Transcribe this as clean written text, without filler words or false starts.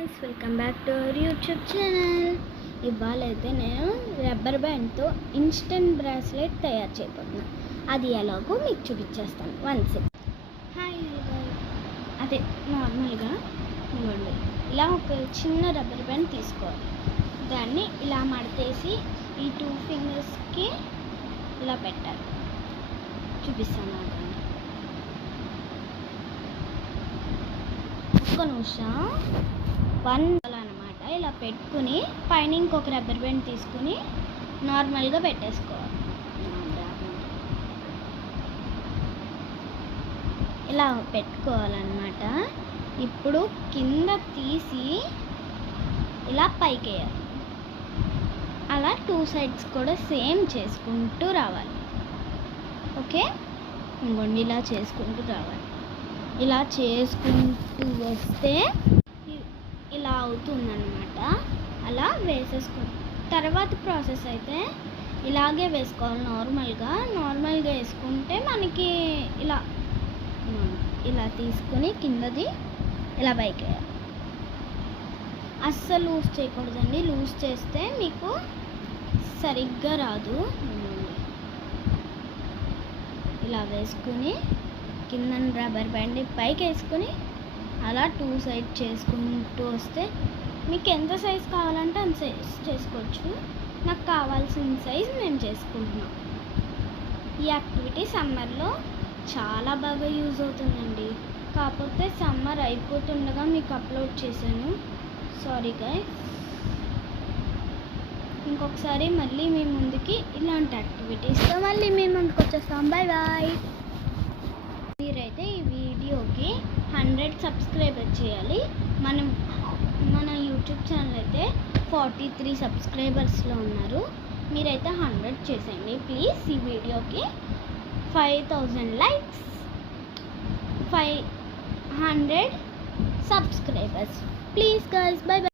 guys, welcome back to our YouTube channel. ఇవాళైతే నేను rubber బ్యాండ్తో instant bracelet తయారు చేయబోతున్నా. అది ఎలాగో మీకు చూపించేస్తాను. One second. హాయ్, అదే నార్మల్గా ఇవ్వండి, ఇలా ఒక చిన్న రబ్బర్ బ్యాండ్ తీసుకోవాలి. దాన్ని ఇలా మడతేసి ఈ 2 ఫింగర్స్కి ఇలా పెట్టాలి. చూపిస్తాను అదండి. ఒక్క నిమిషం. 1 అనమాట. ఇలా పెట్టుకుని పైన ఇంకొక రబ్బర్ బ్యాండ్ తీసుకుని నార్మల్గా పెట్టేసుకోవాలి. ఇలా పెట్టుకోవాలన్నమాట. ఇప్పుడు కింద తీసి ఇలా పైకి వేయాలి. అలా 2 సైడ్స్ కూడా సేమ్ చేసుకుంటూ రావాలి. ఓకే, ఇంకోండి ఇలా చేసుకుంటూ రావాలి. ఇలా చేసుకుంటూ వస్తే ఇలా అవుతుందన్నమాట. అలా తర్వాత ప్రాసెస్ అయితే ఇలాగే వేసుకోవాలి. నార్మల్గా వేసుకుంటే మనకి ఇలా తీసుకుని కిందది ఇలా పైకి వేయాలి. అస్సలు లూజ్ చేయకూడదండి. లూజ్ చేస్తే మీకు సరిగ్గా రాదు. ఇలా వేసుకుని కింద రబ్బర్ బ్యాండ్ పైకి వేసుకుని అలా 2 సైడ్ చేసుకుంటూ వస్తే మీకు ఎంత సైజ్ కావాలంటే అంత సైజ్ చేసుకోవచ్చు. నాకు కావాల్సిన సైజ్ నేను చేసుకుంటున్నాను. ఈ యాక్టివిటీ సమ్మర్లో చాలా బాగా యూజ్ అవుతుందండి. కాకపోతే సమ్మర్ అయిపోతుండగా మీకు అప్లోడ్ చేశాను. Sorry guys. ఇంకొకసారి మళ్ళీ మీ ముందుకి ఇలాంటి యాక్టివిటీస్తో మళ్ళీ మీ ముందుకు వచ్చేస్తాం. Bye bye. మీరైతే ఈ వీడియోకి 100 సబ్స్క్రైబర్ చేయాలి. మన యూట్యూబ్ ఛానల్ అయితే 43 సబ్స్క్రైబర్స్లో ఉన్నారు. మీరైతే 100 చేసేయండి ప్లీజ్. ఈ వీడియోకి 5000 likes, 500 subscribers please guys. By by.